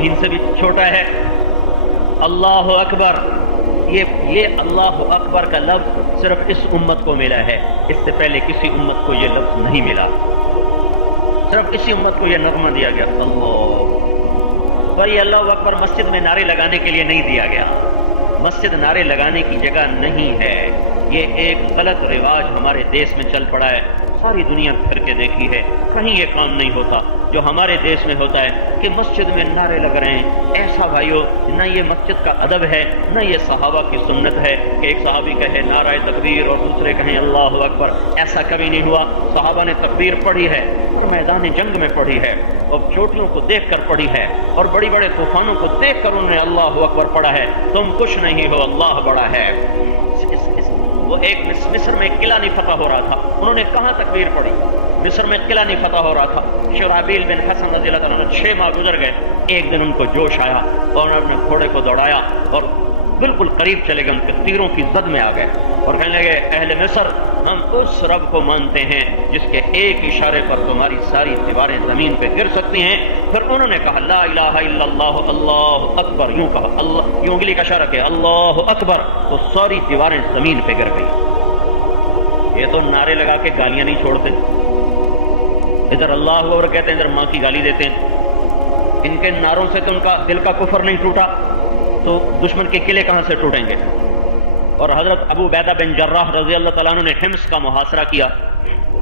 تین سے بھی چھوٹا ہے۔ اللہ اکبر، یہ اللہ اکبر کا لفظ صرف اس امت کو ملا ہے، اس سے پہلے کسی امت کو یہ لفظ نہیں ملا، صرف اسی امت کو یہ نغمہ دیا گیا اللہ۔ پر یہ اللہ اکبر مسجد میں نعرے لگانے کے لیے نہیں دیا گیا، مسجد نعرے لگانے کی جگہ نہیں ہے، یہ ایک غلط رواج ہمارے دیش میں چل پڑا ہے، ساری دنیا پھر کے دیکھی ہے، کہیں یہ کام نہیں ہوتا جو ہمارے دیش میں ہوتا ہے کہ مسجد میں نعرے لگ رہے ہیں۔ ایسا بھائیو، نہ یہ مسجد کا ادب ہے، نہ یہ صحابہ کی سنت ہے کہ ایک صحابی کہے نعرہ تکبیر اور دوسرے کہیں اللہ اکبر، ایسا کبھی نہیں ہوا۔ صحابہ نے تکبیر پڑھی ہے اور میدان جنگ میں پڑھی ہے اور چوٹیوں کو دیکھ کر پڑھی ہے اور بڑی بڑے طوفانوں کو دیکھ کر انہوں نے اللہ اکبر پڑھا ہے۔ تم کچھ نہیں ہو، اللہ بڑا ہے۔ وہ ایک مصر میں قلعہ نہیں فتح ہو رہا تھا، انہوں نے کہاں تکبیر پڑھی؟ مصر میں قلعہ نہیں فتح ہو رہا تھا، شرحبیل بن حسن رضی اللہ عنہ 6 ماہ گزر گئے، ایک دن ان کو جوش آیا اور انہوں نے گھوڑے کو دوڑایا اور بالکل قریب چلے گئے، ان کے تیروں کی زد میں آ گئے اور کہنے لگے اہل مصر، ہم اس رب کو مانتے ہیں جس کے ایک اشارے پر تمہاری ساری دیواریں زمین پہ گر سکتی ہیں۔ پھر انہوں نے کہا لا الہ الا اللہ، اللہ اکبر، یوں کہا، اللہ یوں انگلی کا اشارہ کیا اللہ اکبر، تو ساری دیواریں زمین پہ گر گئی۔ یہ تو نعرے لگا کے گالیاں نہیں چھوڑتے، ادھر اللہ اکبر کہتے ہیں، ادھر ماں کی گالی دیتے ہیں۔ ان کے نعروں سے تو ان کا دل کا کفر نہیں ٹوٹا تو دشمن کے قلعے کہاں سے ٹوٹیں گے؟ اور حضرت ابو عبیدہ بن جراح رضی اللہ تعالیٰ عنہ نے حمص کا محاصرہ کیا،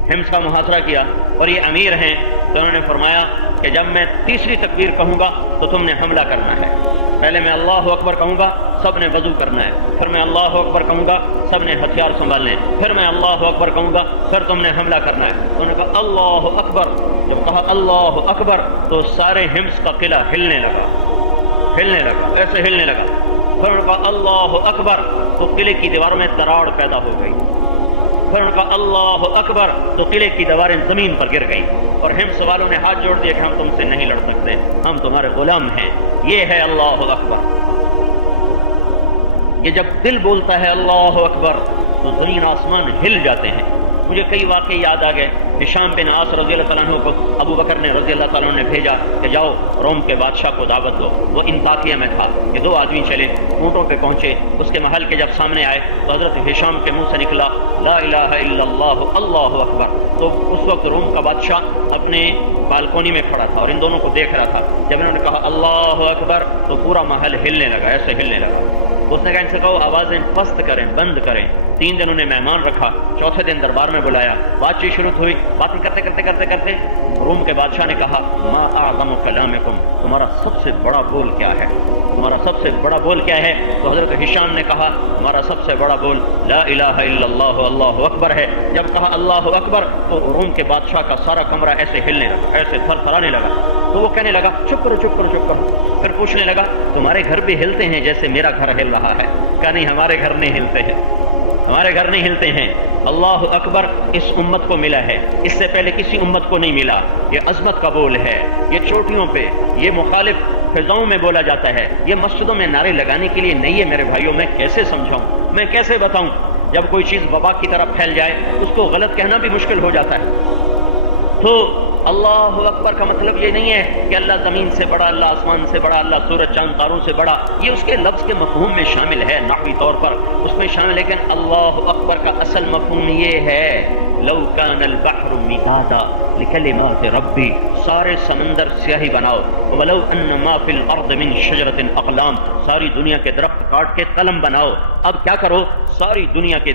حمص کا محاصرہ کیا اور یہ امیر ہیں، تو انہوں نے فرمایا کہ جب میں تیسری تکبیر کہوں گا تو تم نے حملہ کرنا ہے، پہلے میں اللہ اکبر کہوں گا سب نے وضو کرنا ہے، پھر میں اللہ اکبر کہوں گا سب نے ہتھیار سنبھالنے ہیں، پھر میں اللہ اکبر کہوں گا پھر تم نے حملہ کرنا ہے۔ انہوں نے کہا اللہ اکبر، جب کہا اللہ اکبر تو سارے حمص کا قلعہ ہلنے لگا، ایسے ہلنے لگا۔ پھر انہوں نے کہا اللہ اکبر تو قلعے کی دیواروں میں دراڑ پیدا ہو گئی، پھر انہوں نے کہا اللہ اکبر تو قلعے کی دیواریں زمین پر گر گئیں اور حمص والوں نے ہاتھ جوڑ دیا کہ ہم تم سے نہیں لڑ سکتے، ہم تمہارے غلام ہیں۔ یہ ہے اللہ اکبر۔ یہ جب دل بولتا ہے اللہ اکبر تو زمین آسمان ہل جاتے ہیں۔ مجھے کئی واقعے یاد آ گئے۔ ہشام بن عاص رضی اللہ تعالیٰ عنہ کو ابو بکر نے رضی اللہ تعالیٰ عنہ نے بھیجا کہ جاؤ روم کے بادشاہ کو دعوت دو، وہ انطاکیہ میں تھا۔ یہ 2 آدمی چلے، اونٹوں پہ پہنچے، اس کے محل کے جب سامنے آئے تو حضرت ہشام کے منہ سے نکلا لا الہ الا اللہ اللہ اکبر۔ تو اس وقت روم کا بادشاہ اپنے بالکونی میں کھڑا تھا اور ان دونوں کو دیکھ رہا تھا۔ جب انہوں نے کہا اللہ اکبر تو پورا محل ہلنے لگا، ایسے ہلنے لگا۔ اس نے کہا ان سے کہو آوازیں پست کریں، بند کریں۔ 3 دن انہیں مہمان رکھا، چوتھے دن دربار میں بلایا، بات چیت شروع ہوئی، باتیں کرتے روم کے بادشاہ نے کہا ما اعظم کلامکم، تمہارا سب سے بڑا بول کیا ہے، تمہارا سب سے بڑا بول کیا ہے؟ تو حضرت ہشام نے کہا ہمارا سب سے بڑا بول لا الہ الا اللہ اللہ اکبر ہے۔ جب کہا اللہ اکبر تو روم کے بادشاہ کا سارا کمرہ ایسے ہلنے لگا، ایسے تھر تھرانے لگا۔ تو وہ کہنے لگا چپ کرو۔ پھر پوچھنے لگا تمہارے گھر بھی ہلتے ہیں جیسے میرا گھر ہل رہا ہے؟ کہا نہیں، ہمارے گھر نہیں ہلتے ہیں، ہمارے گھر نہیں ہلتے ہیں۔ اللہ اکبر اس امت کو ملا ہے، اس سے پہلے کسی امت کو نہیں ملا۔ یہ عظمت کا بول ہے، یہ چوٹیوں پہ، یہ مخالف فضاؤں میں بولا جاتا ہے، یہ مسجدوں میں نعرے لگانے کے لیے نہیں ہے۔ میرے بھائیوں، میں کیسے سمجھاؤں، میں کیسے بتاؤں؟ جب کوئی چیز وبا کی طرف پھیل جائے اس کو غلط کہنا بھی مشکل ہو جاتا ہے۔ تو اللہ اکبر کا مطلب یہ نہیں ہے کہ اللہ زمین سے بڑا، اللہ آسمان سے بڑا، اللہ سورج چاند تاروں سے بڑا، یہ اس کے لفظ کے مفہوم میں شامل ہے، نحوی طور پر اس میں شامل، لیکن اللہ اکبر کا اصل مفہوم یہ ہے لو کان البحر مدادا لکلمات ربی، سارے سمندر سیاہی بناؤ، ولو ان ما فی الارض من شجرۃ اقلام، ساری دنیا کے درخت کاٹ کے قلم بناؤ۔ اب کیا کرو، ساری دنیا کے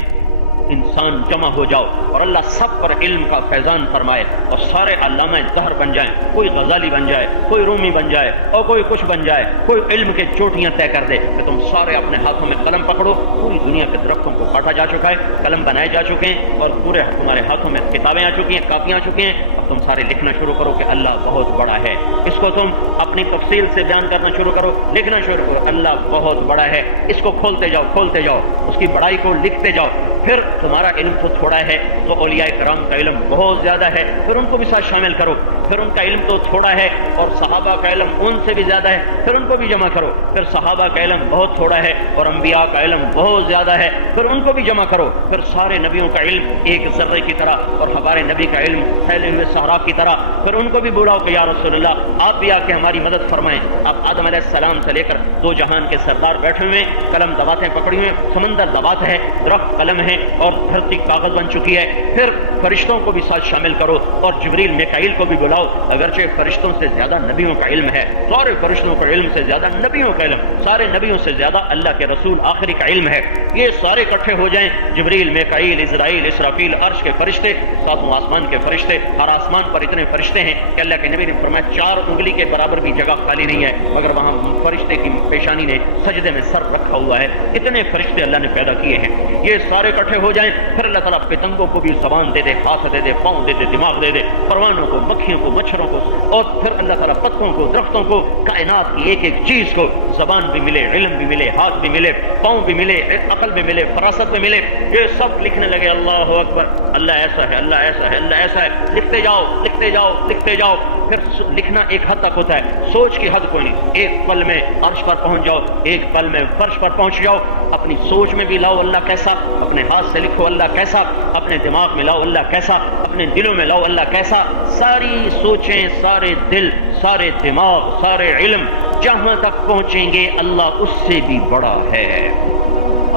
انسان جمع ہو جاؤ اور اللہ سب پر علم کا فیضان فرمائے اور سارے علامہ ظہر بن جائیں، کوئی غزالی بن جائے، کوئی رومی بن جائے اور کوئی کچھ بن جائے، کوئی علم کے چوٹیاں طے کر دے کہ تم سارے اپنے ہاتھوں میں قلم پکڑو۔ پوری دنیا کے درختوں کو کاٹا جا چکا ہے، قلم بنائے جا چکے ہیں اور پورے تمہارے ہاتھوں میں کتابیں آ چکی ہیں، کاپیاں آ چکی ہیں، اب تم سارے لکھنا شروع کرو کہ اللہ بہت بڑا ہے۔ اس کو تم اپنی تفصیل سے بیان کرنا شروع کرو، لکھنا شروع کرو، اللہ بہت بڑا ہے، اس کو کھولتے جاؤ، اس کی بڑائی کو لکھتے جاؤ۔ پھر تمہارا علم تو تھوڑا ہے تو اولیاء کرام کا علم بہت زیادہ ہے، پھر ان کو بھی ساتھ شامل کرو۔ پھر پھر ان کا علم تو تھوڑا ہے اور صحابہ کا علم ان سے بھی زیادہ ہے، پھر ان کو بھی جمع کرو، پھر صحابہ کا علم بہت تھوڑا ہے اور انبیاء کا علم بہت زیادہ ہے، پھر ان کو بھی جمع کرو، پھر سارے نبیوں کا علم ایک ذرے کی طرح اور ہمارے نبی کا علم پھیلے ہوئے صحرا کی طرح، پھر ان کو بھی بلاؤ کہ یا رسول اللہ آپ بھی آ کے ہماری مدد فرمائیں۔ اب آدم علیہ السلام سے لے کر دو جہان کے سردار بیٹھے ہوئے، قلم دواتیں پکڑی ہوئے، سمندر دوات ہے، درخت قلم ہے اور دھرتی کاغذ بن چکی ہے، پھر فرشتوں کو بھی ساتھ شامل کرو اور جبریل میکائیل کو بھی بلاؤ، اگرچہ فرشتوں سے زیادہ نبیوں کا علم ہے، سارے فرشتوں کا علم سے زیادہ نبیوں کا علم، سارے نبیوں سے زیادہ اللہ کے رسول آخری کا علم ہے، یہ سارے اکٹھے ہو جائیں، جبریل میکائیل اسرافیل اسرافیل عرش کے فرشتے، ساتوں آسمان کے فرشتے، ہر آسمان پر اتنے فرشتے ہیں کہ اللہ کے نبی نے فرمایا 4 انگلی کے برابر بھی جگہ خالی نہیں ہے مگر وہاں فرشتے کی پیشانی نے سجدے میں سر رکھا ہوا ہے، اتنے فرشتے اللہ نے پیدا کیے ہیں، یہ سارے اکٹھے ہو جائیں، پھر اللہ تعالیٰ پتنگوں کو بھی زبان دے دے، ہاتھ دے دے، پاؤں دے دے، دماغ دے دے، پروانوں کو، مکھیوں کو، مچھروں کو، اور پھر اللہ تعالیٰ پتوں کو، درختوں کو، کائنات کی ایک ایک چیز کو زبان بھی ملے، علم بھی ملے، ہاتھ بھی ملے، پاؤں بھی ملے، عقل بھی ملے، فراست بھی ملے، یہ سب لکھنے لگے اللہ اکبر، اللہ ایسا ہے، اللہ ایسا ہے، اللہ ایسا ہے، لکھتے جاؤ لکھتے جاؤ لکھتے جاؤ، پھر لکھنا ایک حد تک ہوتا ہے، سوچ کی حد کوئی نہیں، ایک پل میں عرش پر پہنچ جاؤ، ایک پل میں فرش پر پہنچ جاؤ، اپنی سوچ میں بھی لاؤ اللہ کیسا، اپنے ہاتھ سے لکھو اللہ کیسا، اپنے دماغ میں لاؤ اللہ کیسا، اپنے دلوں میں لاؤ اللہ کیسا، ساری سوچیں، سارے دل، سارے دماغ، سارے علم جہاں تک پہنچیں گے اللہ اس سے بھی بڑا ہے،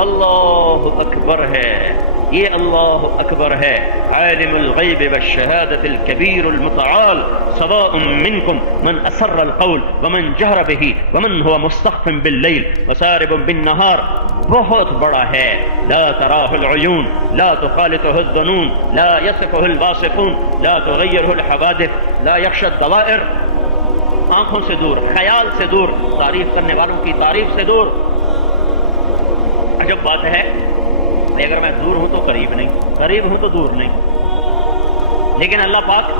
اللہ اکبر ہے، یہ اللہ اکبر ہے، عالم الغیب والشہادۃ الکبیر المتعال، سواء منکم من اسر القول ومن جہر به ومن هو مستخف باللیل وسارب بالنہار، بہت بڑا ہے، لا تراہ العیون لا تخالطہ الظنون لا یصفہ الواصفون لا تغیرہ الحوادث لا یخشى الدوائر، آنکھوں سے دور، خیال سے دور، تعریف کرنے والوں کی تعریف سے دور، عجب بات ہے، اگر میں دور ہوں تو قریب نہیں، قریب ہوں تو دور نہیں، لیکن اللہ پاک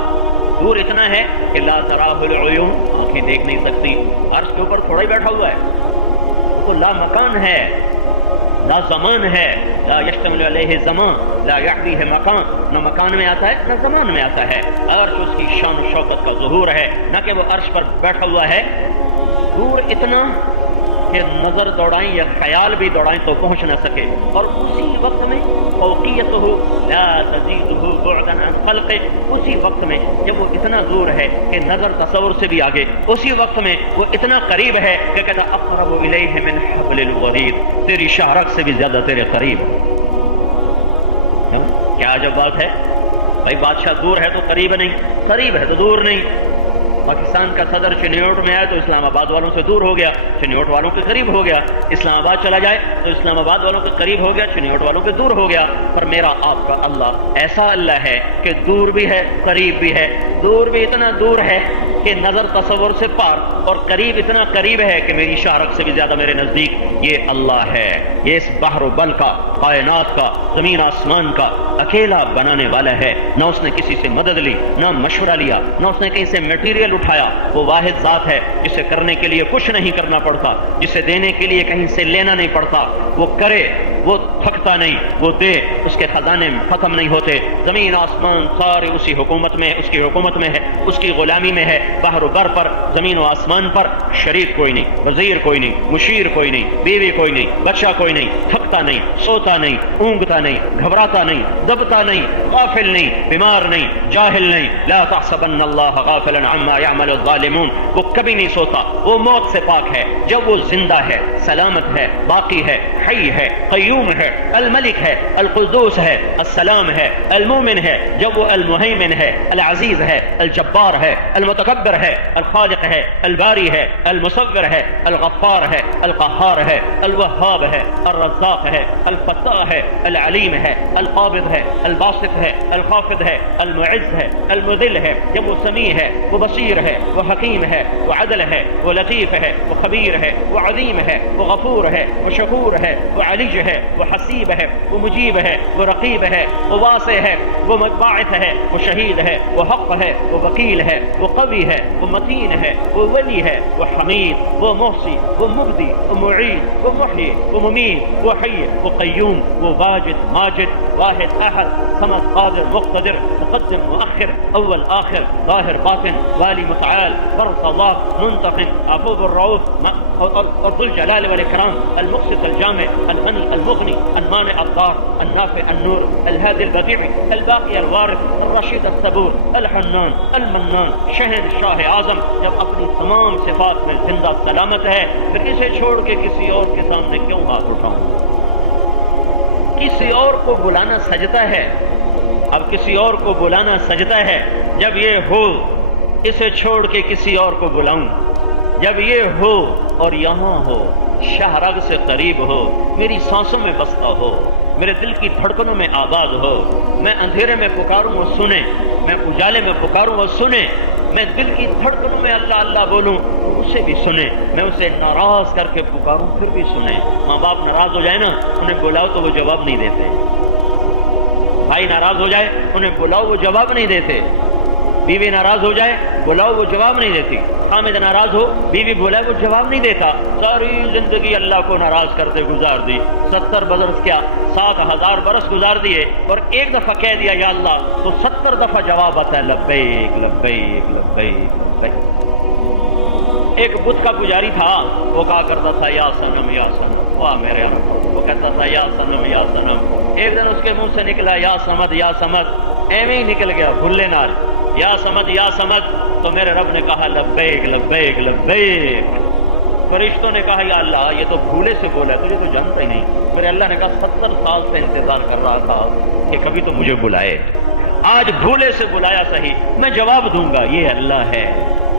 دور اتنا ہے کہ لا تراہ العیون، آنکھیں دیکھ نہیں سکتی، عرش کے اوپر تھوڑا ہی بیٹھا ہوا ہے، وہ تو لا مکان ہے، لا زمان ہے، لا یشتمل علیہ زمان لا یحویہ مکان، نہ مکان میں آتا ہے نہ زمان میں آتا ہے، عرش اس کی شان و شوکت کا ظہور ہے، نہ کہ وہ عرش پر بیٹھا ہوا ہے، دور اتنا کہ نظر دوڑائیں یا خیال بھی دوڑائیں تو پہنچ نہ سکے، اور اسی وقت میں فوقیتہ لا تزیدہ بعدا عن خلقہ، اسی وقت میں جب وہ اتنا دور ہے کہ نظر تصور سے بھی آگے، اسی وقت میں وہ اتنا قریب ہے کہ کہتا اقرب الیہ من حبل الورید، تیری شاہرگ سے بھی زیادہ تیرے قریب، کیا عجب بات ہے بھائی، بادشاہ دور ہے تو قریب نہیں، قریب ہے تو دور نہیں، پاکستان کا صدر چنیوٹ میں آئے تو اسلام آباد والوں سے دور ہو گیا، چنیوٹ والوں کے قریب ہو گیا، اسلام آباد چلا جائے تو اسلام آباد والوں کے قریب ہو گیا، چنیوٹ والوں کے دور ہو گیا، پر میرا آپ کا اللہ ایسا اللہ ہے کہ دور بھی ہے قریب بھی ہے، دور بھی اتنا دور ہے کہ نظر تصور سے پار، اور قریب اتنا قریب ہے کہ میری شارک سے بھی زیادہ میرے نزدیک، یہ اللہ ہے، یہ اس بحر و بل کا، کائنات کا، زمین آسمان کا اکیلا بنانے والا ہے، نہ اس نے کسی سے مدد لی، نہ مشورہ لیا، نہ اس نے کہیں سے میٹیریل اٹھایا، وہ واحد ذات ہے جسے کرنے کے لیے کچھ نہیں کرنا پڑتا، جسے دینے کے لیے کہیں سے لینا نہیں پڑتا، وہ کرے، وہ تھکتا نہیں، وہ دے، اس کے خزانے ختم نہیں ہوتے، زمین آسمان سارے اسی حکومت میں، اس کی حکومت میں ہے، اس کی غلامی میں ہے، بحر و بر پر، زمین و آسمان پر شریک کوئی نہیں، وزیر کوئی نہیں، مشیر کوئی نہیں، بیوی کوئی نہیں، بچہ کوئی نہیں، تھکتا نہیں، سوتا نہیں، اونگتا نہیں، گھبراتا نہیں، دبتا نہیں، غافل نہیں، بیمار نہیں، جاہل نہیں، لا تحسبن اللہ غافلا عما يعمل الظالمون، وہ کبھی نہیں سوتا، وہ موت سے پاک ہے، جب وہ زندہ ہے، سلامت ہے، باقی ہے، حی ہے، قیوم ہے، الملک ہے، القدوس ہے، السلام ہے، المومن ہے، جب وہ المہیمن ہے، العزیز ہے، الجبار ہے، المتکبر ہے، الخالق ہے، الباری ہے، المصور ہے، الغفار ہے، القہار ہے، الوہاب ہے، الرزاق ہے، الفتاح ہے، العلیم ہے، القابض ہے، الباسط ہے، الخافض ہے، المعز ہے، المذل ہے، جب وہ سمیع ہے، وہ بصیر ہے، وہ حکیم ہے، وہ عدل ہے، وہ لطیف ہے، وہ خبیر ہے، وہ عظیم ہے، وہ غفور ہے، وہ شکور ہے، وہ علی ہے، وہ حسیب ہے، وہ مجیب ہے، وہ رقیب ہے، وہ واسع ہے، وہ باعث ہے، وہ شہید ہے، وہ حق ہے، وہ وکیل ہے، وہ قوی ہے، وہ متین ہے، وہ ولی ہے، وہ حمید، وہ محصی، وہ مبدی، وہ معید، وہ محیی، وہ ممیت، وہ حی، وہ قیوم، وہ واجد ماجد، واحد احد، صمد قادر مقتدر، مقدم مؤخر، اول آخر، ظاہر باطن، والی متعال، بر صلاح، منتقم، عفو الرؤوف اور ذو الجلال والاکرام، المقسط الجامع، الغنی المغنی، المانع الضار، النافع النور، الهادي البديع، الباقي الوارث، الرشید الصبور، الحنان المنان، شہنشاہ اعظم جب اپنی تمام صفات میں زندہ سلامت ہے پھر اسے چھوڑ کے کسی اور کے سامنے کیوں ہاتھ اٹھاؤں؟ کسی اور کو بلانا سجدہ ہے۔ اب کسی اور کو بلانا سجدہ ہے، جب یہ ہو اسے چھوڑ کے کسی اور کو بلاؤں، جب یہ ہو اور یہاں ہو، شہرگ سے قریب ہو، میری سانسوں میں بستا ہو، میرے دل کی دھڑکنوں میں آباد ہو، میں اندھیرے میں پکاروں وہ سنے، میں اجالے میں پکاروں وہ سنے، میں دل کی دھڑکنوں میں اللہ اللہ بولوں اسے بھی سنے، میں اسے ناراض کر کے پکاروں پھر بھی سنے۔ ماں باپ ناراض ہو جائے نا، انہیں بلاؤ تو وہ جواب نہیں دیتے، بھائی ناراض ہو جائے انہیں بلاؤ وہ جواب نہیں دیتے، بیوی ناراض ہو جائے بلاؤ وہ جواب نہیں دیتی، حامد ناراض ہو بیوی بلائے وہ جواب نہیں دیتا۔ ساری زندگی اللہ کو ناراض کرتے گزار دی، 70 برس کیا 7000 برس گزار دیے، اور ایک دفعہ کہہ دیا یا اللہ تو 70 دفعہ جواب آتا ہے لبیک لبیک لبیک لبیک۔ ایک بت کا پجاری تھا، وہ کہا کرتا تھا یا صنم یا صنم، واہ میرے رب، وہ کہتا تھا یا صنم یا صنم۔ ایک دن اس کے منہ سے نکلا یا صمد یا صمد، ایویں ہی نکل گیا بھلے نال، یا صمد یا صمد، تو میرے رب نے کہا لبیک لبیک لبیک۔ فرشتوں نے کہا یا اللہ یہ تو بھولے سے بولا ہے، تجھے تو جانتا ہی نہیں۔ میرے اللہ نے کہا 70 سال سے انتظار کر رہا تھا کہ کبھی تو مجھے بلائے، آج بھولے سے بلایا صحیح، میں جواب دوں گا۔ یہ اللہ ہے،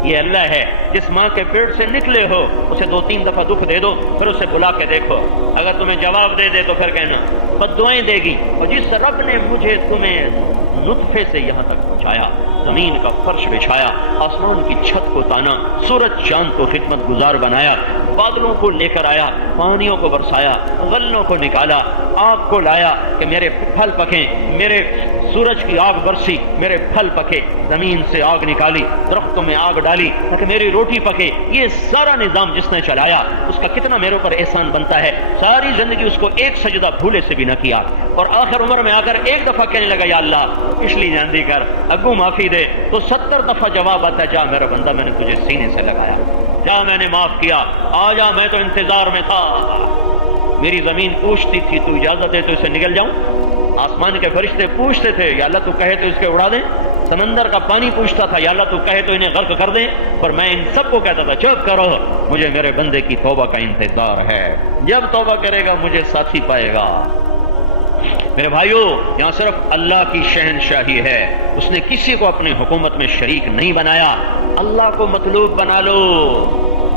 یہ اللہ ہے جس ماں کے پیٹ سے نکلے ہو اسے 2-3 دفعہ دکھ دے دو، پھر اسے بلا کے دیکھو، اگر تمہیں جواب دے دے تو پھر کہنا بد دعائیں دے گی۔ اور جس رب نے مجھے تمہیں نطفے سے یہاں تک پہنچایا، زمین کا فرش بچھایا، آسمان کی چھت کو تانا، سورج چاند کو خدمت گزار بنایا، بادلوں کو لے کر آیا، پانیوں کو برسایا، غلوں کو نکالا، آگ کو لایا کہ میرے پھل پکیں، میرے سورج کی آگ برسی میرے پھل پکے، زمین سے آگ نکالی، درختوں میں آگ ڈالی تاکہ میری روٹی پکے، یہ سارا نظام جس نے چلایا اس کا کتنا میرے اوپر احسان بنتا ہے۔ ساری زندگی اس کو ایک سجدہ بھولے سے بھی نہ کیا، اور آخر عمر میں آ کر ایک دفعہ کہنے لگا یا اللہ پچھلی جاندی کر، اگو معافی دے، تو 70 دفعہ جواب آتا ہے جا میرا بندہ میں نے تجھے سینے سے لگایا، جا میں نے معاف کیا، آ جا میں تو انتظار میں تھا۔ میری زمین پوچھتی تھی تو اجازت دے تو اسے نگل جاؤں، آسمان کے فرشتے پوچھتے تھے یا اللہ تو کہے تو اس کے اڑا دیں، سمندر کا پانی پوچھتا تھا یا اللہ تو کہے تو انہیں غرق کر دیں، پر میں ان سب کو کہتا تھا چپ کرو، مجھے میرے بندے کی توبہ کا انتظار ہے، جب توبہ کرے گا مجھے ساتھی پائے گا۔ میرے بھائیو یہاں صرف اللہ کی شہنشاہی ہے، اس نے کسی کو اپنی حکومت میں شریک نہیں بنایا۔ اللہ کو مطلوب بنا لو،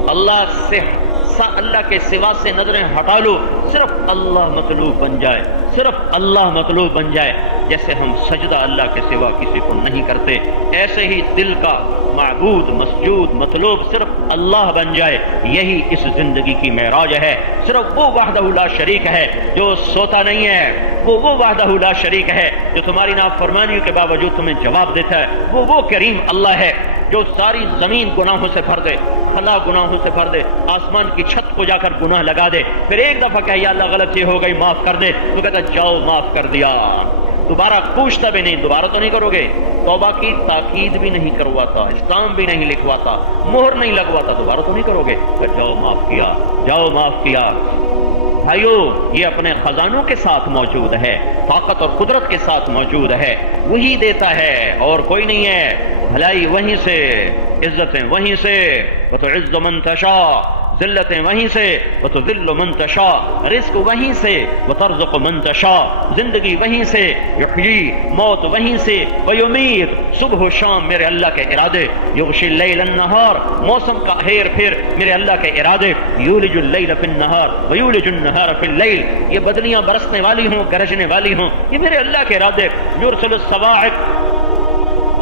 اللہ کے سوا سے نظریں ہٹا لو، صرف اللہ مطلوب بن جائے، صرف اللہ مطلوب بن جائے۔ جیسے ہم سجدہ اللہ کے سوا کسی کو نہیں کرتے، ایسے ہی دل کا معبود مسجود مطلوب صرف اللہ بن جائے، یہی اس زندگی کی معراج ہے۔ صرف وہ وحدہ لا شریک ہے جو سوتا نہیں ہے، وہ وحدہ لا شریک ہے جو تمہاری نافرمانیوں کے باوجود تمہیں جواب دیتا ہے، وہ کریم اللہ ہے جو ساری زمین گناہوں سے بھر دے، خلا گناہوں سے بھر دے، آسمان کی چھت کو جا کر گناہ لگا دے، پھر ایک دفعہ کہ یا اللہ غلطی ہو گئی معاف کر دے، تو کہتا جاؤ معاف کر دیا، دوبارہ پوچھتا بھی نہیں، دوبارہ تو نہیں کرو گے، توبہ کی تاکید بھی نہیں کرواتا، اسٹامپ بھی نہیں لکھواتا، مہر نہیں لگواتا، دوبارہ تو نہیں کرو گے، کہ جاؤ معاف کیا، جاؤ معاف کیا۔ بھائیو یہ اپنے خزانوں کے ساتھ موجود ہے، طاقت اور قدرت کے ساتھ موجود ہے، وہی دیتا ہے اور کوئی نہیں ہے، بھلائی وہیں سے، عزتیں وہیں سے، وتعز من تشاء، ذلتیں وہیں سے، وتذل من تشاء، رزق وہیں سے، وترزق من تشاء، زندگی وہیں سے، یحیی موت وہیں سے، ویمیت صبح و شام میرے اللہ کے ارادے، یغشی اللیل النہار موسم کا ہیر پھر میرے اللہ کے ارادے، یولج اللیل فی النہار ویولج النہار فی اللیل، یہ بدلیاں برسنے والی ہوں گرجنے والی ہوں یہ میرے اللہ کے ارادے، یرسل الصواعق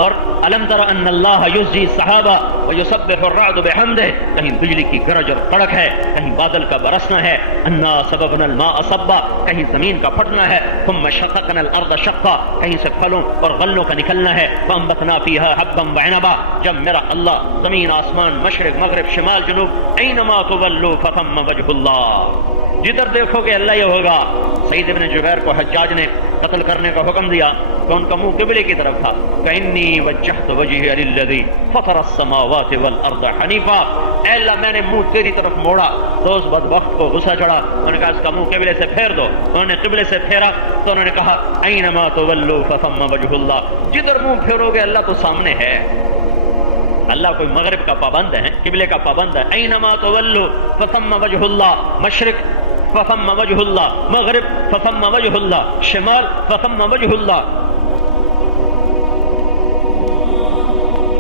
اور الم تر ان اللہ یزجی السحابہ ویسبح الرعد بحمدہ، کہیں بجلی کی گرج اور کڑک ہے، کہیں بادل کا برسنا ہے، انا سببنا الماء صبا، کہیں زمین کا پھٹنا ہے، ثم شققنا الارض شقا، کہیں سے پھلوں اور غلوں کا نکلنا ہے، فانبتنا فیہا حبا وعنبا، جب میرا اللہ زمین آسمان مشرق مغرب شمال جنوب اینما تولوا فثم وجہ اللہ، جدھر دیکھو گے اللہ یہ ہوگا۔ سعید بن جبیر کو حجاج نے قتل کرنے کا حکم دیا تو ان کا منہ قبلے کی طرف تھا، فإنی وجہت وجہی للذی فطر السماوات والارض حنیفا، اے اللہ میں نے منہ تیری طرف موڑا تو اس بدبخت کو غصہ چڑھا، انہوں نے کہا اس کا منہ قبلے سے پھیر دو، انہوں نے قبلے سے پھیرا تو انہوں نے کہا اینما تولوا فثم وجہ اللہ، جدھر منہ پھیرو گے اللہ تو سامنے ہے۔ اللہ کوئی مغرب کا پابند ہے، قبلے کا پابند ہے، اینما تولوا فثم وجہ اللہ، مشرق فثم وجہ اللہ، مغرب فثم وجہ اللہ، شمال فثم وجہ اللہ،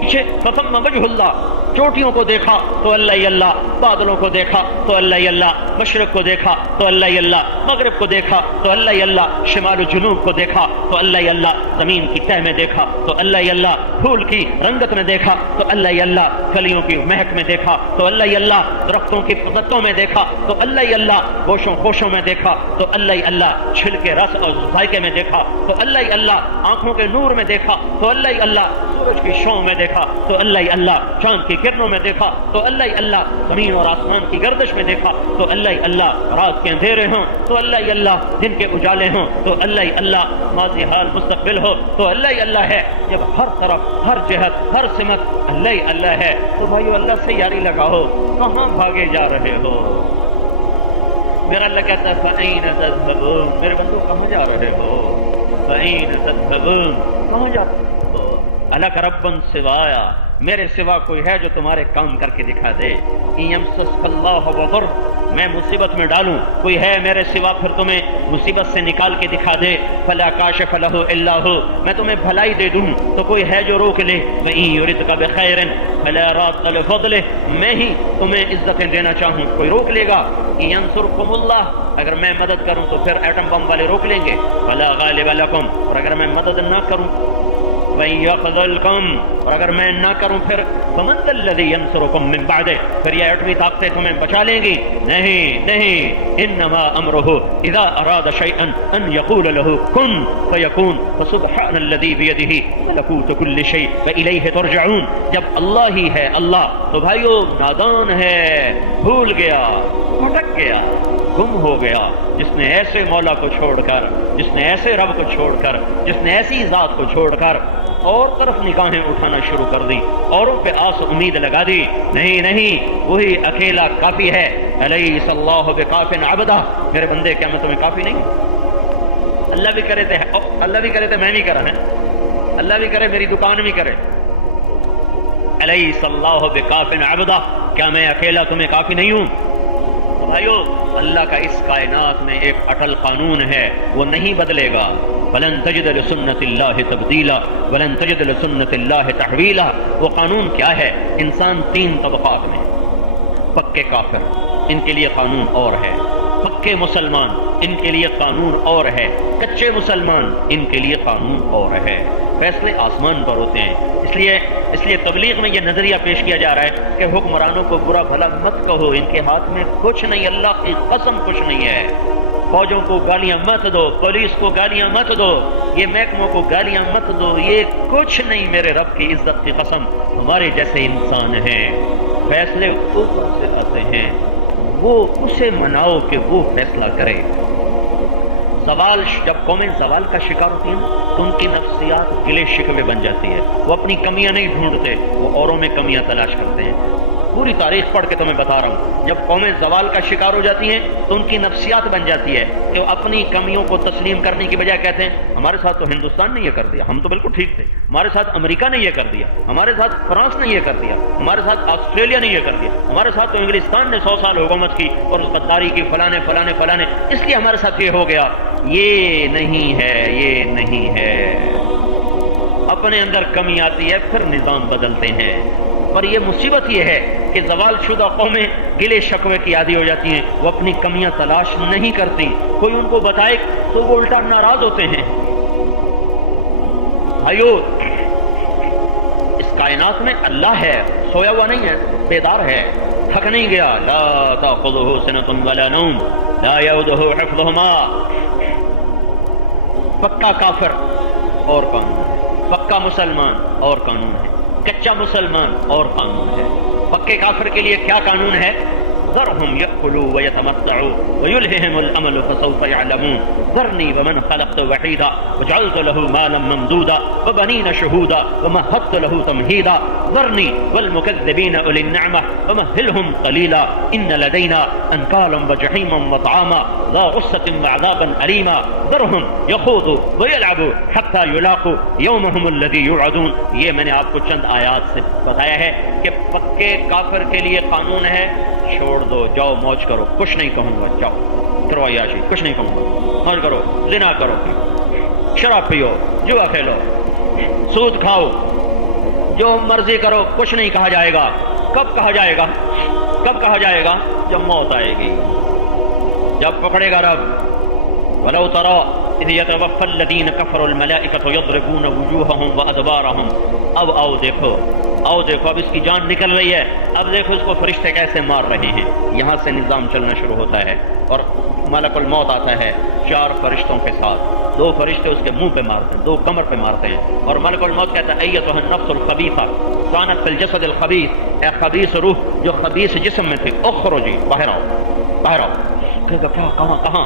پیچھے فثم وجہ اللہ، چوٹیوں کو دیکھا تو اللہ ہی اللہ، بادلوں کو دیکھا تو اللہ ہی اللہ، مشرق کو دیکھا تو اللہ ہی اللہ، مغرب کو دیکھا تو اللہ ہی اللہ، شمال و جنوب کو دیکھا تو اللہ ہی اللہ، زمین کی تہ میں دیکھا تو اللہ ہی اللہ، پھول کی رنگت میں دیکھا تو اللہ ہی اللہ، کلیوں کی مہک میں دیکھا تو اللہ ہی اللہ، درختوں کی پتوں میں دیکھا تو اللہ ہی اللہ، گوشوں گوشوں میں دیکھا تو اللہ ہی اللہ، چھلکے رس اور ذائقے میں دیکھا تو اللہ ہی اللہ، آنکھوں کے نور میں دیکھا تو اللہ ہی اللہ، سورج کی شعاؤں میں دیکھا تو اللہ ہی اللہ، چاند کی کرنوں میں دیکھا تو اللہ ہی اللہ، زمین اور آسمان کی گردش میں دیکھا تو اللہ ہی اللہ، رات کے اندھیرے ہوں تو اللہ ہی اللہ، دن کے اجالے ہوں تو اللہ ہی اللہ، ماضی حال مستقبل ہو تو اللہ ہی اللہ ہے۔ جب ہر طرف ہر جہت ہر سمت اللہ ہی اللہ ہے تو بھائیو اللہ سے یاری لگاؤ، کہاں بھاگے جا رہے ہو؟ میرا اللہ کہتا ہے فَأَيْنَ تَذْهَبُونَ، میرے بندو کہاں جا رہے ہو؟ فَأَيْنَ تَذْهَبُونَ، کہاں جاتے ہو؟ الک ربن سوایا، میرے سوا کوئی ہے جو تمہارے کام کر کے دکھا دے؟ یمسسک اللہ بضر، میں مصیبت میں ڈالوں کوئی ہے میرے سوا پھر تمہیں مصیبت سے نکال کے دکھا دے؟ فلا کاشف لہ الا ہو، میں تمہیں بھلائی دے دوں تو کوئی ہے جو روک لے؟ وَإِن يُرِدْكَ بِخَيْرٍ فَلَا رَادَّ لِفَضْلِهِ، میں ہی تمہیں عزتیں دینا چاہوں کوئی روک لے گا؟ يَنْصُرْكُمُ اللَّهُ، اگر میں مدد کروں تو پھر ایٹم بم والے روک لیں گے؟ فَلَا غَالِبَ لَكُمْ، اور اگر میں مدد نہ کروں وَإِن يَخْذُلْكُمْ، اور اگر میں نہ کروں پھر فَمَنْ ذَا الَّذِي يَنْصُرُكُمْ مِنْ بَعْدِهِ، پھر یہ ایٹمی طاقتیں تمہیں بچا لیں گی؟ نہیں نہیں، انما امرہ اذا اراد شیئا ان یقول له کن فیکون، فسبحان الذی بیدہ ملکوت کل شیء والیہ ترجعون، جب اللہ ہی ہے اللہ تو بھائیو نادان ہے، بھول گیا، بھٹک گیا، گم ہو گیا جس نے ایسے مولا کو چھوڑ کر، جس نے ایسے رب کو چھوڑ کر، جس نے ایسی ذات کو چھوڑ کر اور طرف نگاہیں اٹھانا شروع کر دی، اوروں پہ آس امید لگا دی۔ نہیں نہیں، وہی اکیلا کافی ہے۔ الیس اللہ بکاف عبدہ، میرے بندے کیا میں تمہیں کافی نہیں؟ اللہ بھی کرے تھے، اللہ بھی کرے تھے میں بھی کرا ہے، اللہ بھی کرے میری دکان بھی کرے۔ الیس اللہ بکاف عبدہ، کیا میں اکیلا تمہیں کافی نہیں ہوں؟ بھائیو اللہ کا اس کائنات میں ایک اٹل قانون ہے، وہ نہیں بدلے گا۔ وَلَن تَجِدَ لِسُنَّةِ اللَّهِ تَبْدِيلًا وَلَن تَجِدَ لِسُنَّةِ اللَّهِ تَحْوِيلًا۔ وہ قانون کیا ہے؟ انسان تین طبقات میں، پکے کافر ان کے لیے قانون اور ہے، پکے مسلمان ان کے لیے قانون اور ہے، کچے مسلمان ان کے لیے قانون اور ہے۔ فیصلے آسمان پر ہوتے ہیں۔ اس لیے تبلیغ میں یہ نظریہ پیش کیا جا رہا ہے کہ حکمرانوں کو برا بھلا مت کہو، ان کے ہاتھ میں کچھ نہیں، اللہ کی قسم کچھ نہیں ہے۔ فوجوں کو گالیاں مت دو، پولیس کو گالیاں مت دو، یہ محکموں کو گالیاں مت دو، یہ کچھ نہیں، میرے رب کی عزت کی قسم ہمارے جیسے انسان ہیں، فیصلے اوپر سے آتے ہیں، وہ اسے مناؤ کہ وہ فیصلہ کرے۔ زوال، جب قومیں زوال کا شکار ہوتی ہیں تو ان کی نفسیات گلے شکوے بن جاتی ہے، وہ اپنی کمیاں نہیں ڈھونڈتے، وہ اوروں میں کمیاں تلاش کرتے ہیں۔ پوری تاریخ پڑھ کے تمہیں بتا رہا ہوں، جب قومیں زوال کا شکار ہو جاتی ہیں تو ان کی نفسیات بن جاتی ہے کہ وہ اپنی کمیوں کو تسلیم کرنے کی بجائے کہتے ہیں ہمارے ساتھ تو ہندوستان نے یہ کر دیا، ہم تو بالکل ٹھیک تھے، ہمارے ساتھ امریکہ نے یہ کر دیا، ہمارے ساتھ فرانس نے یہ کر دیا، ہمارے ساتھ آسٹریلیا نے یہ کر دیا، ہمارے ساتھ تو انگلستان نے 100 سال حکومت کی اور غداری کی، فلانے فلانے فلانے، اس لیے ہمارے ساتھ یہ ہو گیا۔ یہ نہیں ہے، یہ نہیں ہے۔ اپنے اندر کمی آتی ہے پھر نظام بدلتے ہیں، پر یہ مصیبت یہ ہے کہ زوال شدہ قومیں گلے شکوے کی عادی ہو جاتی ہیں، وہ اپنی کمیاں تلاش نہیں کرتی، کوئی ان کو بتائے تو وہ الٹا ناراض ہوتے ہیں۔ بھائیو کائنات میں اللہ ہے، سویا ہوا نہیں ہے، بیدار ہے، تھک نہیں گیا. لا تأخذه سنة ولا نوم لا يؤوده حفظهما. پکا کافر اور قانون ہے، پکا مسلمان اور قانون ہے، کچا مسلمان اور قانون ہے. پکے کافر کے لیے کیا قانون ہے؟ ذرهم يأكلوا ويتمتعوا ويلههم الأمل فسوف يعلمون. ذرني ومن خلقت وحيدا وجعلت له مالا ممدودا وبنين شهودا ومهدت له تمهيدا. ذرني والمكذبين أولي النعمة ومهلهم قليلا إن لدينا أنكالا وجحيما وطعاما ذا غصة وعذابا أليما. ذرهم يخوضوا ويلعبوا حتى يلاقوا يومهم الذي يوعدون. یہ میں نے آپ کو چند آیات سے بتایا ہے کہ پکے کافر کے لیے قانون ہے، چھوڑ دو، جاؤ موج کرو، کچھ نہیں کہوں گا، جاؤ کرو عیاشی، کچھ نہیں کہوں گا، موج کرو، زنا کرو، شراب پیو، جوا کھیلو، سود کھاؤ، جو مرضی کرو، کچھ نہیں کہا جائے گا. کب کہا جائے گا؟ کب کہا جائے گا؟ جب موت آئے گی، جب پکڑے گا رب. وَلَوْ تَرَى إِذْ يَتَوَفَّى الَّذِينَ كَفَرُوا الْمَلَائِكَةُ يَضْرِبُونَ وُجُوهَهُمْ وَأَدْبَارَهُم. اب آؤ دیکھو، آؤ دیکھو، اب اس کی جان نکل رہی ہے، اب دیکھو اس کو فرشتے کیسے مار رہے ہیں. یہاں سے نظام چلنا شروع ہوتا ہے اور ملک الموت آتا ہے 4 فرشتوں کے ساتھ. 2 فرشتے اس کے منہ پہ مارتے ہیں، 2 کمر پہ مارتے ہیں، اور ملک الموت کہتا ہے ایتھا النفس الخبیثہ کانت فی الجسد الخبیث. اے خبیث روح جو خبیث جسم میں تھی، اخرجی، باہر آؤ، باہر آؤ. کہے گا کیا، کہاں کہاں؟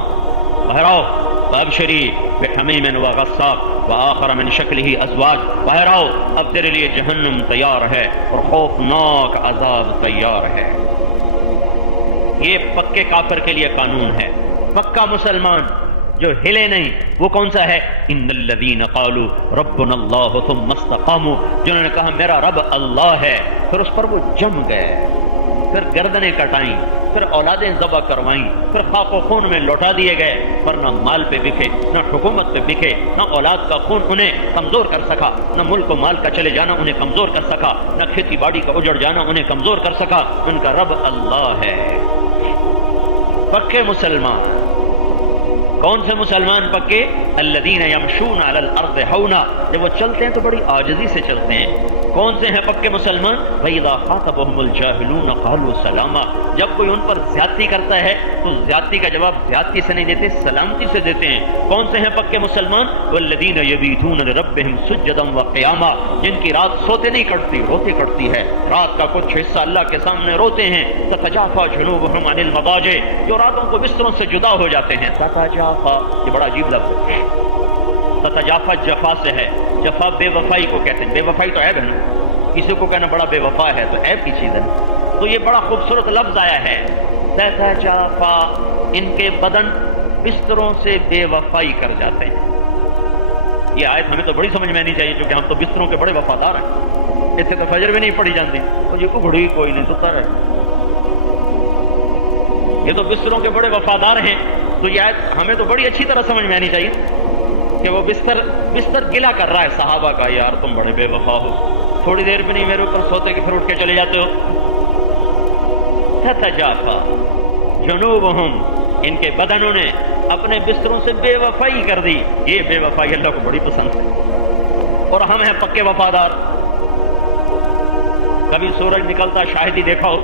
باہر آؤ. فابشری بحمیم وغساق وآخر من شکلہ ازواج. باہر آؤ، اب تیرے لیے جہنم تیار ہے اور خوفناک عذاب تیار ہے. یہ پکے کافر کے لیے قانون ہے. پکا مسلمان جو ہلے نہیں وہ کون سا ہے؟ ان الذین قالوا ربنا اللہ ثم استقاموا. جنہوں نے کہا میرا رب اللہ ہے، پھر اس پر وہ جم گئے، پھر گردنیں کٹائیں، پھر اولادیں ذبح کروائیں، پھر خاک و خون میں لوٹا دیے گئے، پر نہ مال پہ بکے، نہ حکومت پہ بکے، نہ اولاد کا خون انہیں کمزور کر سکا، نہ ملک و مال کا چلے جانا انہیں کمزور کر سکا، نہ کھیتی باڑی کا اجڑ جانا انہیں کمزور کر سکا. ان کا رب اللہ ہے. پکے مسلمان کون سے مسلمان پکے؟ الذین یمشون علی الارض ہونا. جب وہ چلتے ہیں تو بڑی عاجزی سے چلتے ہیں. کون سے ہیں پکے مسلمان؟ وَإِذَا خَاطَبَهُمُ الْجَاهِلُونَ قَالُوا سَلَامًا. جب کوئی ان پر زیادتی کرتا ہے تو زیادتی کا جواب زیادتی سے نہیں دیتے، سلامتی سے دیتے ہیں. کون سے ہیں پکے مسلمان؟ وَالَّذِينَ يَبِيتُونَ لِرَبِّهِمْ سُجَّدًا وَقِيَامًا. جن کی رات سوتے نہیں کٹتی، روتے کٹتی ہے. رات کا کچھ حصہ اللہ کے سامنے روتے ہیں. تَتَجَافَى جُنُوبُهُمْ عَنِ الْمَضَاجِعِ. جو راتوں کو بستروں سے جدا ہو جاتے ہیں. تَتَجَافَى، یہ بڑا عجیب لفظ ہے. تَتَجَافَى جفا سے ہے. جفا بے وفائی کو کہتے ہیں. بے وفائی تو عیب ہے نا، کسی کو کہنا بڑا بے وفا ہے تو عیب کی چیز ہے. تو یہ بڑا خوبصورت لفظ آیا ہے. تتجافا، ان کے بدن بستروں سے بے وفائی کر جاتے ہیں. یہ آیت ہمیں تو بڑی سمجھ میں آنی چاہیے کیونکہ ہم تو بستروں کے بڑے وفادار ہیں. اس سے تو فجر بھی نہیں پڑھی جاتی، تو یہ اگڑی کوئی نہیں ستا رہے. یہ تو بستروں کے بڑے وفادار ہیں. تو یہ آیت ہمیں تو بڑی اچھی طرح سمجھ میں آنی چاہیے کہ وہ بستر گلا کر رہا ہے صحابہ کا، یار تم بڑے بے وفا ہو، تھوڑی دیر بھی نہیں میرے اوپر سوتے کہ پھر اٹھ کے چلے جاتے ہو. تتجافا جنوبہم، ان کے بدنوں نے اپنے بستروں سے بے وفائی کر دی. یہ بے وفائی اللہ کو بڑی پسند ہے اور ہم ہیں پکے وفادار. کبھی سورج نکلتا شاہدی دیکھا ہو.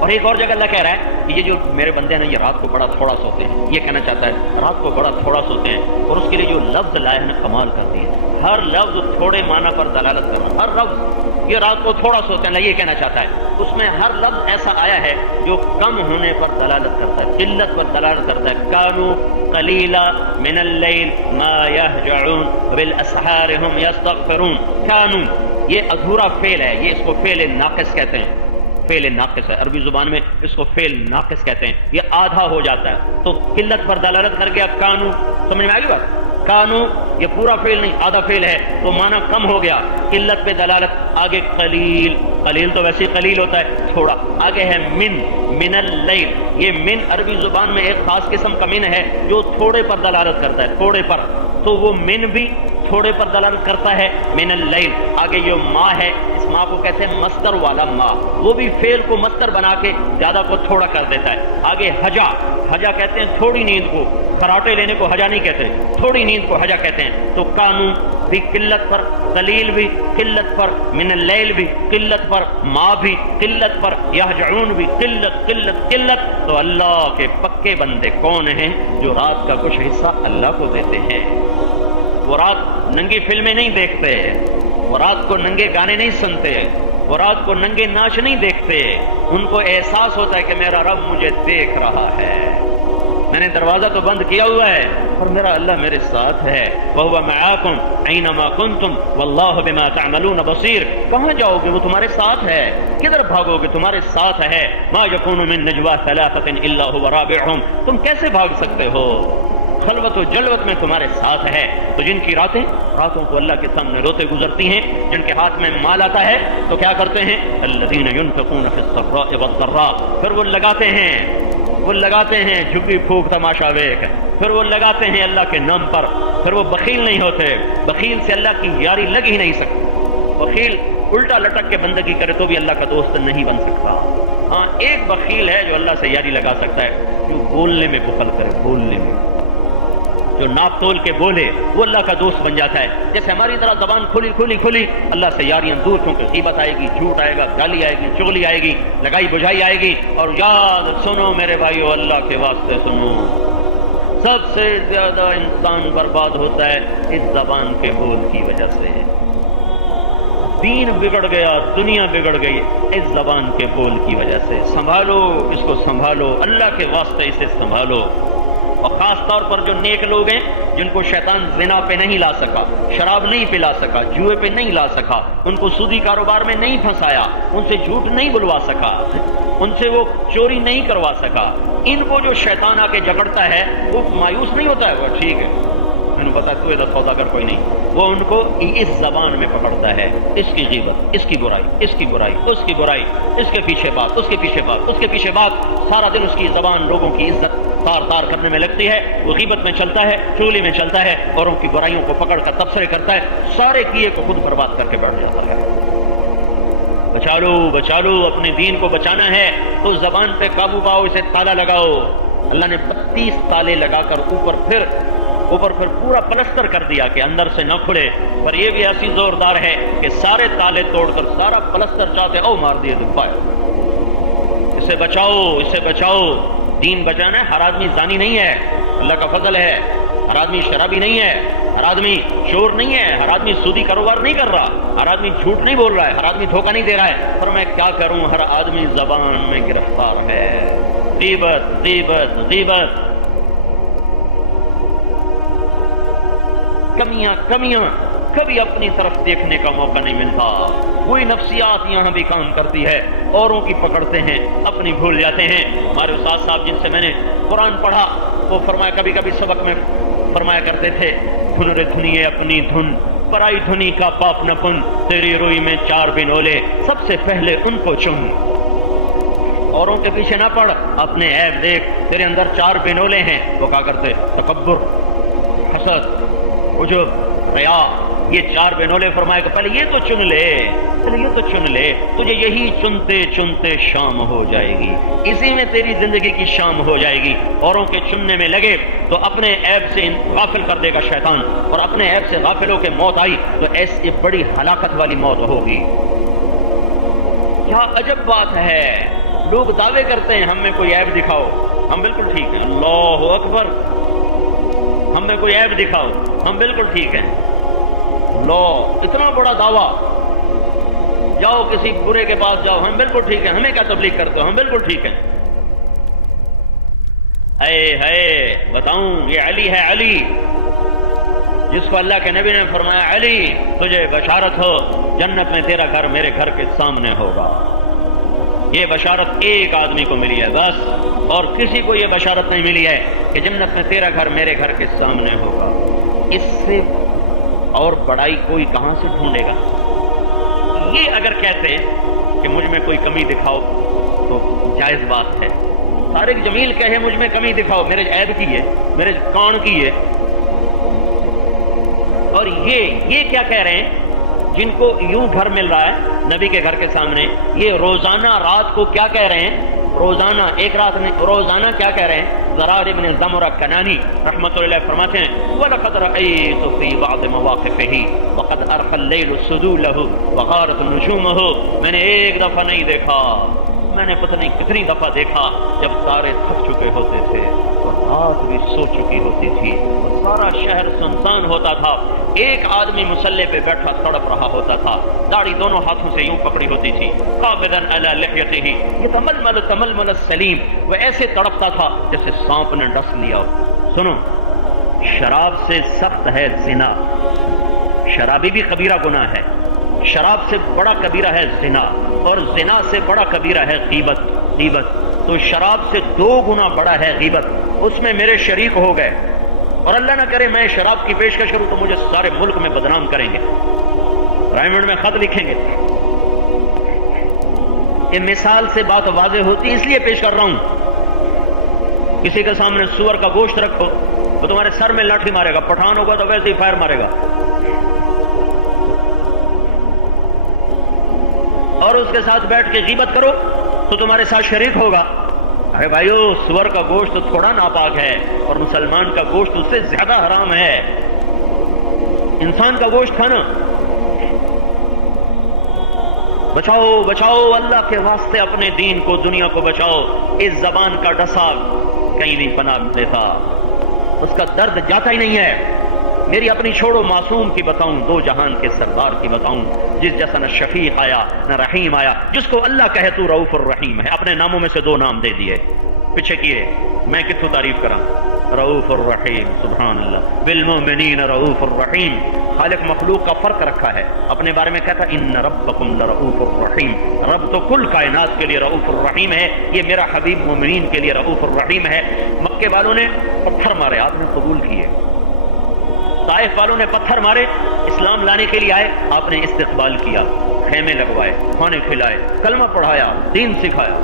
اور ایک اور جگہ اللہ کہہ رہا ہے کہ یہ جو میرے بندے ہیں نا، یہ رات کو بڑا تھوڑا سوتے ہیں. یہ کہنا چاہتا ہے رات کو بڑا تھوڑا سوتے ہیں، اور اس کے لیے جو لفظ لائے ہیں کمال کر دیے. ہر لفظ تھوڑے معنی پر دلالت کر رہا ہے. ہر لفظ، یہ رات کو تھوڑا سوتے ہیں، یہ کہنا چاہتا ہے. اس میں ہر لفظ ایسا آیا ہے جو کم ہونے پر دلالت کرتا ہے، قلت پر دلالت کرتا ہے. کانوا قلیلا من اللیل ما یہجعون بالاسحار ہم یستغفرون. کانوا، یہ ادھورا فعل ہے. یہ اس کو فعل ناقص کہتے ہیں. فعل ناقص ہے عربی زبان میں، اس کو فعل ناقص کہتے ہیں. یہ آدھا ہو جاتا ہے تو قلت پر دلالت کر گیا. کانو، سمجھ میں آ گئی بات؟ کانو یہ پورا فعل نہیں، آدھا فعل ہے تو معنی کم ہو گیا. قلت پہ دلالت. آگے قلیل، قلیل تو ویسے قلیل ہوتا ہے تھوڑا. آگے ہے من اللیل. یہ من عربی زبان میں ایک خاص قسم کا من ہے جو تھوڑے پر دلالت کرتا ہے، تھوڑے پر. تو وہ من بھی تھوڑے پر دلالت کرتا ہے. من اللیل. آگے یہ ما ہے، اس ما کو کہتے ہیں مصدر والا ما، وہ بھی فعل کو مصدر بنا کے زیادہ کو تھوڑا کر دیتا ہے. آگے حجا، حجا کہتے ہیں تھوڑی نیند کو. خراٹے لینے کو حجا نہیں کہتے، تھوڑی نیند کو حجا کہتے ہیں۔ تو قانون بھی قلت پر، قلیل بھی قلت پر، من اللیل بھی قلت پر، ماں بھی قلت پر، یہجعون بھی قلت قلت قلت۔ تو اللہ کے پکے بندے کون ہیں جو رات کا کچھ حصہ اللہ کو دیتے ہیں؟ وہ رات ننگی فلمیں نہیں دیکھتے، وہ رات کو ننگے گانے نہیں سنتے، وہ رات کو ننگے ناچ نہیں دیکھتے، ان کو احساس ہوتا ہے کہ میرا رب مجھے دیکھ رہا ہے، میں نے دروازہ تو بند کیا ہوا ہے اور میرا اللہ میرے ساتھ ہے۔ وَهُوَ مَعَاكُمْ أَيْنَمَا كُنْتُمْ وَاللَّهُ بِمَا تَعْمَلُونَ بَصِيرٌ۔ کہاں جاؤ گے وہ تمہارے ساتھ ہے، کدھر بھاگو گے تمہارے ساتھ ہے۔ مَا يَكُونُ مِن نَجْوَىٰ ثَلَاثَةٍ إِلَّا هُوَ رَابِعُهُمْ۔ تم کیسے بھاگ سکتے ہو، خلوت و جلوت میں تمہارے ساتھ ہے۔ تو جن کی راتوں کو اللہ کے سامنے روتے گزرتی ہیں، جن کے ہاتھ میں مال آتا ہے تو کیا کرتے ہیں؟ الذین ينفقون فی السراء والضراء، پھر وہ لگاتے ہیں جھگی پھونک تماشا ویک، پھر وہ لگاتے ہیں اللہ کے نام پر، پھر وہ بخیل نہیں ہوتے۔ بخیل سے اللہ کی یاری لگ ہی نہیں سکتی، بخیل الٹا لٹک کے بندگی کرے تو بھی اللہ کا دوست نہیں بن سکتا۔ ہاں ایک بخیل ہے جو اللہ سے یاری لگا سکتا ہے، جو بولنے میں بخل کرے، بولنے میں جو ناپ تول کے بولے وہ اللہ کا دوست بن جاتا ہے۔ جیسے ہماری طرح زبان کھلی اللہ سے یاریاں دور، کیونکہ غیبت آئے گی، جھوٹ آئے گا، گالی آئے گی، چغلی آئے گی، لگائی بجھائی آئے گی۔ اور یاد سنو میرے بھائیو، اللہ کے واسطے سنو، سب سے زیادہ انسان برباد ہوتا ہے اس زبان کے بول کی وجہ سے۔ دین بگڑ گیا، دنیا بگڑ گئی اس زبان کے بول کی وجہ سے۔ سنبھالو اس کو، سنبھالو، اللہ کے واسطے اسے سنبھالو۔ اور خاص طور پر جو نیک لوگ ہیں جن کو شیطان زنا پہ نہیں لا سکا، شراب نہیں پلا سکا، جوئے پہ نہیں لا سکا، ان کو سودی کاروبار میں نہیں پھنسایا، ان سے جھوٹ نہیں بلوا سکا، ان سے وہ چوری نہیں کروا سکا، ان کو جو شیطان آ کے جکڑتا ہے وہ مایوس نہیں ہوتا ہے، وہ ٹھیک ہے میں نے بتا تو ادھر سوداگر کوئی نہیں، وہ ان کو اس زبان میں پکڑتا ہے، اس کی غیبت، اس کی برائی، اس کی برائی، اس کی برائی، اس کے پیچھے بات، اس کے پیچھے بات، اس کے پیچھے بات، سارا دن اس کی زبان لوگوں کی عزت تار تار کرنے میں لگتی ہے، وہ غیبت میں چلتا ہے، چغلی میں چلتا ہے، اوروں کی برائیوں کو پکڑ کر تبصرے کرتا ہے، سارے کیے کو خود برباد کر کے بیٹھ جاتا ہے۔ بچا لو اپنے دین کو بچانا ہے تو زبان پہ قابو پاؤ، اسے تالا لگاؤ۔ اللہ نے 32 تالے لگا کر اوپر پھر پورا پلستر کر دیا کہ اندر سے نہ کھلے، پر یہ بھی ایسی زوردار ہے کہ سارے تالے توڑ کر سارا پلستر چاہتے او مار دیے دبائے۔ اسے بچاؤ، دین بچانا ہے۔ ہر آدمی زانی نہیں ہے، اللہ کا فضل ہے، ہر آدمی شرابی نہیں ہے، ہر آدمی چور نہیں ہے، ہر آدمی سودی کاروبار نہیں کر رہا، ہر آدمی جھوٹ نہیں بول رہا ہے، ہر آدمی دھوکہ نہیں دے رہا ہے، پر میں کیا کروں، ہر آدمی زبان میں گرفتار ہے۔ غیبت، کمیاں کبھی اپنی طرف دیکھنے کا موقع نہیں ملتا۔ وہی نفسیات یہاں بھی کام کرتی ہے، اوروں کی پکڑتے ہیں، اپنی بھول جاتے ہیں۔ ہمارے استاد صاحب جن سے میں نے قرآن پڑھا وہ فرمایا، کبھی سبق میں فرمایا کرتے تھے، دھن رے دھنیے اپنی دھن، پرائی دھنی کا پاپ نہ پن، تیری روئی میں 4 بنولے، سب سے پہلے ان کو چن۔ اوروں کے پیچھے نہ پڑ، اپنے عیب دیکھ، تیرے اندر 4 بنولے ہیں۔ وہ کہا کرتے تکبر، حسد، عجب، ریا، یہ 4 بنولے فرمائے کہ پہلے یہ تو چن لے، تجھے یہی چنتے چنتے شام ہو جائے گی، اسی میں تیری زندگی کی شام ہو جائے گی۔ اوروں کے چننے میں لگے تو اپنے عیب سے غافل کر دے گا شیطان، اور اپنے عیب سے غافل ہو کے موت آئی تو ایسی بڑی ہلاکت والی موت ہوگی۔ کیا عجب بات ہے، لوگ دعوے کرتے ہیں ہم میں کوئی عیب دکھاؤ، ہم بالکل ٹھیک ہیں، اللہ اکبر، ہم میں کوئی عیب دکھاؤ، ہم بالکل ٹھیک ہیں۔ لو اتنا بڑا دعویٰ، جاؤ کسی برے کے پاس جاؤ، ہم بالکل ٹھیک ہیں، ہمیں کیا تبلیغ کرتے ہو، ہم بالکل ٹھیک ہیں۔ ہے بتاؤں، یہ علی ہے، علی جس کو اللہ کے نبی نے فرمایا، علی تجھے بشارت ہو، جنت میں تیرا گھر میرے گھر کے سامنے ہوگا۔ یہ بشارت ایک آدمی کو ملی ہے بس، اور کسی کو یہ بشارت نہیں ملی ہے کہ جنت میں تیرا گھر میرے گھر کے سامنے ہوگا۔ اس سے اور بڑائی کوئی کہاں سے ڈھونڈے گا؟ یہ اگر کہتے کہ مجھ میں کوئی کمی دکھاؤ تو جائز بات ہے، طارق جمیل کہے مجھ میں کمی دکھاؤ، میرے عیب کی ہے، میرے کان کی ہے، اور یہ کیا کہہ رہے ہیں جن کو یوں گھر مل رہا ہے نبی کے گھر کے سامنے، یہ روزانہ رات کو کیا کہہ رہے ہیں، روزانہ ایک رات میں روزانہ کیا کہہ رہے ہیں؟ زرار ابن زمرہ کنانی رحمۃ اللہ علیہ فرماتے ہیں وَلَقَدْ رَأَيْتُ فِي بَعْضِ مَوَاقِفِهِ وَقَدْ أَرْخَى اللَّيْلُ سُدُولَهُ وَغَارَتْ نُجُومُهُ، میں نے ایک دفعہ نہیں دیکھا، میں نے پتہ نہیں کتنی دفعہ دیکھا جب تارے تھک چکے ہوتے تھے اور رات بھی سو چکی ہوتی تھی اور سارا شہر سنسان ہوتا تھا، ایک آدمی مسلح پہ بیٹھا تڑپ رہا ہوتا تھا، داڑھی دونوں ہاتھوں سے یوں پکڑی ہوتی تھی، قابضاً علی لحیتہ یتململ تململ السلیم، وہ ایسے تڑپتا تھا جیسے سانپ نے ڈس لیا ہو۔ سنو، شراب سے سخت ہے زنا، شرابی بھی کبیرہ گناہ ہے، شراب سے بڑا کبیرہ ہے زنا، اور زنا سے بڑا کبیرہ ہے غیبت۔ غیبت تو شراب سے 2 گنا بڑا ہے غیبت، اس میں میرے شریک ہو گئے، اور اللہ نہ کرے میں شراب کی پیشکش کروں تو مجھے سارے ملک میں بدنام کریں گے، ڈائمنڈ میں خط لکھیں گے۔ یہ مثال سے بات واضح ہوتی اس لیے پیش کر رہا ہوں۔ کسی کے سامنے سور کا گوشت رکھو، وہ تمہارے سر میں لاٹھی مارے گا، پٹھان ہوگا تو ویسے ہی فائر مارے گا، اور اس کے ساتھ بیٹھ کے غیبت کرو تو تمہارے ساتھ شریک ہوگا۔ ارے بھائیو، سور کا گوشت تھوڑا ناپاک ہے اور مسلمان کا گوشت اس سے زیادہ حرام ہے۔ انسان کا گوشت کھانا بچاؤ، بچاؤ اللہ کے واسطے اپنے دین کو، دنیا کو بچاؤ۔ اس زبان کا ڈسا کہیں نہیں پناہ دیتا، اس کا درد جاتا ہی نہیں ہے۔ میری اپنی چھوڑو معصوم کی بتاؤں، 2 جہان کے سردار کی بتاؤں، جس جیسا نہ شفیق آیا نہ رحیم آیا، جس کو اللہ کہے تو رؤوف الرحیم ہے، اپنے ناموں میں سے 2 نام دے دیے، پیچھے کیے، میں کتوں تعریف کراں؟ رؤوف الرحیم، سبحان اللہ، بالمؤمنین رؤوف الرحیم۔ خالق مخلوق کا فرق رکھا ہے، اپنے بارے میں کہتا ان ربکم لرؤوف الرحیم، رب تو کل کائنات کے لیے رؤوف الرحیم ہے، یہ میرا حبیب مومنین کے لیے رؤوف الرحیم ہے۔ مکے والوں نے پتھر مارے، آپ نے قبول کیے، طائف والوں نے پتھر مارے، اسلام لانے کے لیے آئے، آپ نے استقبال کیا، خیمے لگوائے، کھانے کھلائے، کلمہ پڑھایا، دین سکھایا۔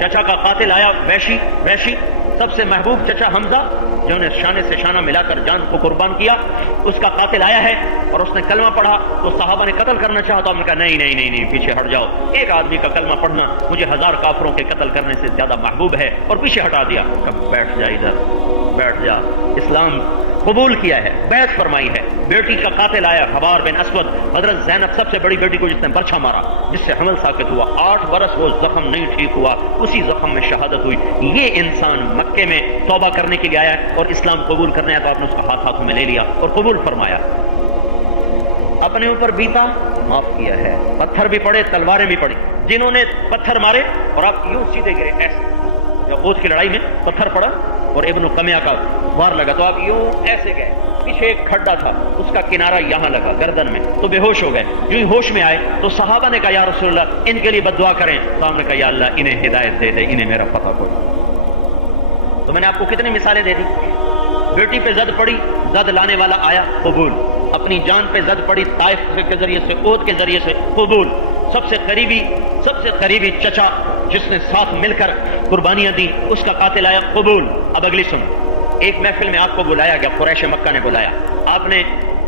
چچا کا قاتل آیا، وحشی، سب سے محبوب چچا حمزہ جنہوں نے شانے سے شانہ ملا کر جان کو قربان کیا، اس کا قاتل آیا ہے اور اس نے کلمہ پڑھا تو صحابہ نے قتل کرنا چاہا تو آپ نے کہا نہیں، پیچھے ہٹ جاؤ، ایک آدمی کا کلمہ پڑھنا مجھے 1000 کافروں کے قتل کرنے سے زیادہ محبوب ہے، اور پیچھے ہٹا دیا۔ کب بیٹھ جا ادھر، بیٹھ جا، اسلام قبول کیا ہے، بیعت فرمائی ہے۔ بیٹی کا قاتل آیا، حبار بن اسود، حضرت زینب سب سے بڑی بیٹی کو جس نے برچھا مارا، جس سے حمل ساکت ہوا، 8 برس وہ زخم نہیں ٹھیک ہوا، اسی زخم میں شہادت ہوئی۔ یہ انسان مکے میں توبہ کرنے کے لیے آیا ہے اور اسلام قبول کرنے آیا تو آپ نے اس کا ہاتھوں میں لے لیا اور قبول فرمایا۔ اپنے اوپر بیتا، معاف کیا ہے، پتھر بھی پڑے، تلواریں بھی پڑی، جنہوں نے پتھر مارے اور آپ یوں سیدھے گئے ایسے، احد کی لڑائی میں پتھر پڑا اور ابن قمیہ کا وار لگا تو آپ یوں ایسے گئے، پیچھے ایک کھڈا تھا، اس کا کنارہ یہاں لگا گردن میں، تو بے ہوش ہو گئے۔ جو ہی ہوش میں آئے تو صحابہ نے کہا یا رسول اللہ ان کے لیے بد دعا کریں، تو ہم نے کہا یا اللہ انہیں ہدایت دے دے، انہیں میرا پتہ ہو۔ تو میں نے آپ کو کتنی مثالیں دے دی۔ بیٹی پہ زد پڑی، زد لانے والا آیا، قبول۔ اپنی جان پہ زد پڑی، طائف کے ذریعے سے، احد کے ذریعے سے، قبول۔ سب سے قریبی چچا جس نے ساتھ مل کر قربانیاں دی، اس کا قاتل آیا، قبول۔ اب اگلی سنو، ایک محفل میں آپ کو بلایا گیا، قریش مکہ نے بلایا،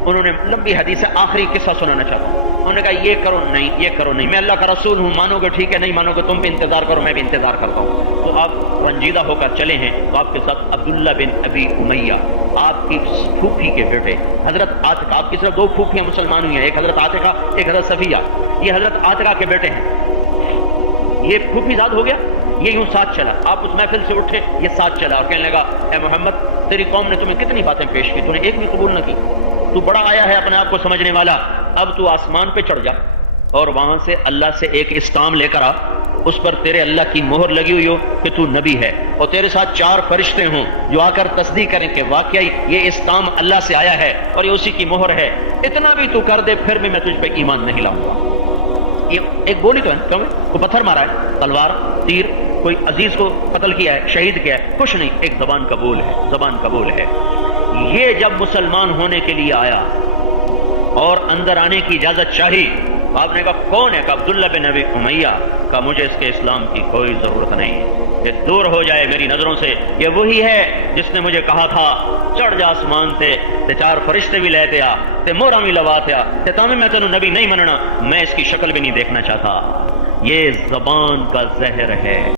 انہوں نے لمبی حدیث، آخری قصہ سنانا چاہتا ہوں۔ انہوں نے کہا یہ کرو نہیں، یہ کرو نہیں، میں اللہ کا رسول ہوں، مانو گے ٹھیک ہے، نہیں مانو گے تم بھی انتظار کرو، میں بھی انتظار کرتا ہوں۔ تو آپ رنجیدہ ہو کر چلے ہیں، تو آپ کے ساتھ عبداللہ بن ابی امیہ، آپ کی پھوپھی کے بیٹے، حضرت عاتقہ، آپ کی صرف 2 پھوپھیاں مسلمان ہوئی ہیں، ایک حضرت عاتقہ، ایک حضرت صفیہ، یہ حضرت عاتقہ کے بیٹے ہیں۔ یہ پھوپھی زاد ہو گیا، یہ یوں ساتھ چلا، آپ اس محفل سے اٹھے، یہ ساتھ چلا اور کہنے لگا اے محمد تیری قوم نے تمہیں کتنی باتیں پیش کی، تو نے ایک بھی قبول نہ کی، تو بڑا آیا ہے اپنے آپ کو سمجھنے والا، اب تو آسمان پہ چڑھ جا اور وہاں سے اللہ سے ایک اسٹام لے کر آ، اس پر تیرے اللہ کی مہر لگی ہوئی ہو کہ تو نبی ہے، اور تیرے ساتھ 4 فرشتے ہوں جو آ کر تصدیق کریں کہ واقعی یہ اسٹام اللہ سے آیا ہے اور یہ اسی کی مہر ہے، اتنا بھی تو کر دے پھر بھی میں تجھ پہ ایمان نہیں لاؤں گا۔ یہ ایک گولی تو ہے، کیوں کوئی پتھر مارا ہے، تلوار، تیر، کوئی عزیز کو قتل کیا ہے، شہید کیا ہے، کچھ نہیں، ایک زبان قبول ہے، زبان قبول ہے۔ یہ جب مسلمان ہونے کے لیے آیا اور اندر آنے کی اجازت چاہی، آپ نے کہا کون ہے؟ کہ عبداللہ بن ابی امیہ، کہا مجھے اس کے اسلام کی کوئی ضرورت نہیں، یہ دور ہو جائے میری نظروں سے، یہ وہی ہے جس نے مجھے کہا تھا چڑھ جا آسمان تے 4 فرشتے بھی لے تے آ تے مورا بھی لوا تے آ تے تمہیں میں تینوں نبی نہیں مننا، میں اس کی شکل بھی نہیں دیکھنا چاہتا۔ یہ زبان کا زہر ہے۔